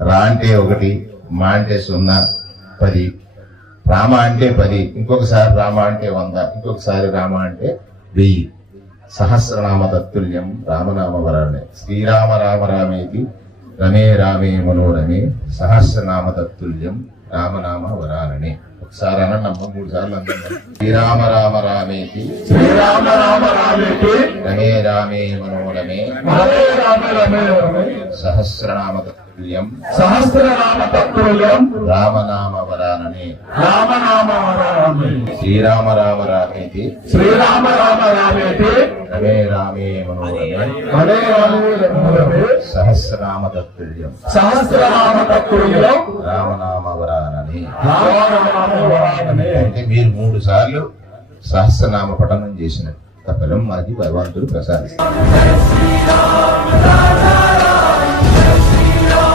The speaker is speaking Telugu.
రా అంటే 1, మా అంటే 0, 10, రామ అంటే 10, ఇంకొకసారి రామ అంటే 100, ఇంకొకసారి రామ అంటే 1000. సహస్రనామ తత్తుల్యం రామనామ వరాణే. శ్రీరామ రామ రామేతి రమే రామే మనోరమే సహస్రనామ తత్తుల్యం రామనామ వరాననే. ఒకసారి అనండి, 3 సార్లు అందండి. శ్రీరామ రామ రామేతి శ్రీరామ రామ రామేతి రమే రామే మనోరమే హరే రామ రమే రమే సహస్రనామ తత్తుల్యం సహస్రనామ తత్తుల్యం రామనామ వరాననే. రామనామ వరాననే. శ్రీరామ రామ రామేతి శ్రీరామ రామ రామేతి రమే రామే మనోరమే హరే రామ రమే సహస్రనామ తత్తుల్యం సహస్రనామ తత్తుల్యం రామనామ వరాననే. రామనామ వరాననే. అంటే మీరు 3 సార్లు సహస్రనామ పఠనం చేసిన ఫలం మాది భగవంతుడు ప్రసాదిస్తాడు.